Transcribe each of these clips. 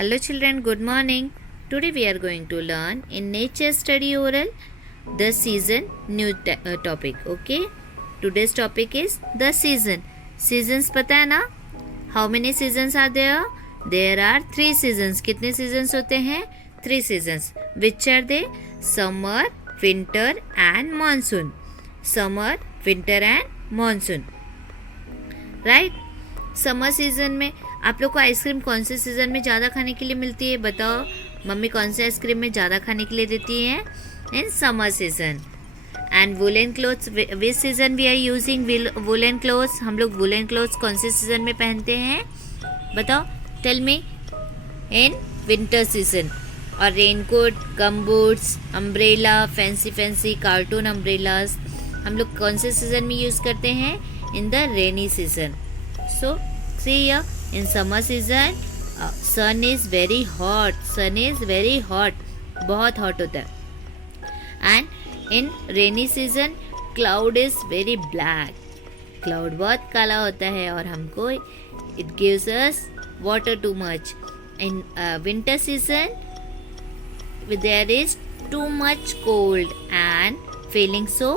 Hello children, good morning. Today we are going to learn in nature study oral the season new topic. Okay. Today's topic is the season. Seasons पता है ना? How many seasons are there? There are 3 seasons. कितने seasons होते हैं? 3 seasons. Which are they? Summer, winter and monsoon. Summer, winter and monsoon. Right? Summer season में आप लोग को आइसक्रीम कौन से सीज़न में ज़्यादा खाने के लिए मिलती है? बताओ मम्मी कौन से आइसक्रीम में ज़्यादा खाने के लिए देती है? In summer season. And woollen clothes which season we are using woollen clothes? हम लोग वुलन क्लोथ्स कौन से सीजन में पहनते हैं? बताओ, tell me. In winter season. और raincoat, gum boots, umbrella, fancy cartoon umbrellas हम लोग कौन से सीजन में यूज़ करते हैं? In the rainy season. So see here, in summer season sun is very hot. Sun is very hot. बहुत hot होता है. And in rainy season cloud is very black. Cloud बहुत काला होता है और हमको it gives us water too much. In winter season there is too much cold and feeling so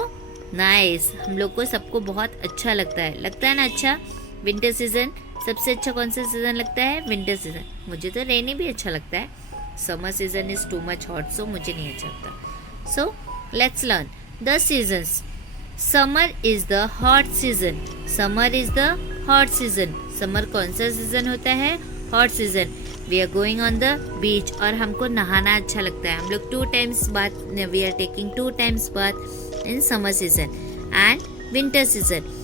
nice. हम लोग को सबको बहुत अच्छा लगता है ना? अच्छा, विंटर सीजन सबसे अच्छा कौन सा सीज़न लगता है? Winter season. मुझे तो रेनी भी अच्छा लगता है. Summer season is too much hot, so मुझे नहीं अच्छा लगता. So let's learn the seasons. Summer is the hot season. Summer is the hot season. Summer कौन सा सीजन होता है? Hot season. We are going on the beach और हमको नहाना अच्छा लगता है. हम लोग 2 times bath, we are taking 2 times bath in summer season. And winter season.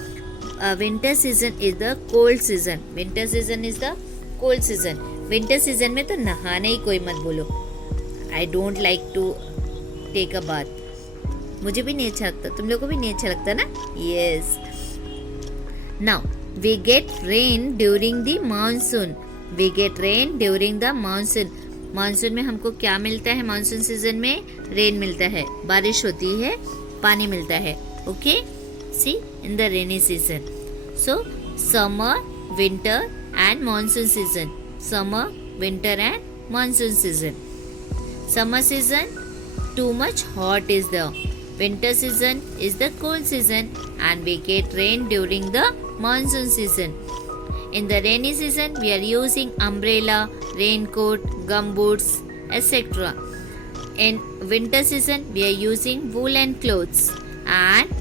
Winter season is the cold season. Winter season is the cold season. Winter season में तो नहाने ही कोई मत बोलो. I don't like to take a bath. मुझे भी नहीं अच्छा लगता. तुम लोग को भी नहीं अच्छा लगता ना? Yes. Now we get rain during the monsoon. We get rain during the monsoon. Monsoon में हमको क्या मिलता है? मानसून सीजन में रेन मिलता है, बारिश होती है, पानी मिलता है. Okay. See, in the rainy season. So summer, winter and monsoon season. Summer, winter and monsoon season. Summer season too much hot is there. Winter season is the cold season and we get rain during the monsoon season. In the rainy season we are using umbrella, raincoat, gum boots, etc. In winter season we are using woolen clothes and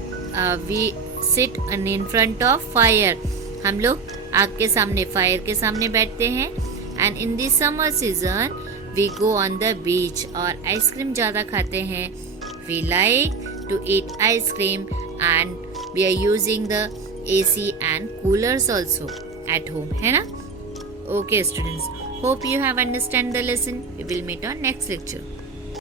we sit in front of fire. हम लोग आग के सामने, fire के सामने बैठते हैं. And in the summer season we go on the beach और आइसक्रीम ज़्यादा खाते हैं. We like to eat ice cream and we are using the AC and coolers also at home, है ना? Okay students, hope you have understand the lesson. We will meet on next lecture.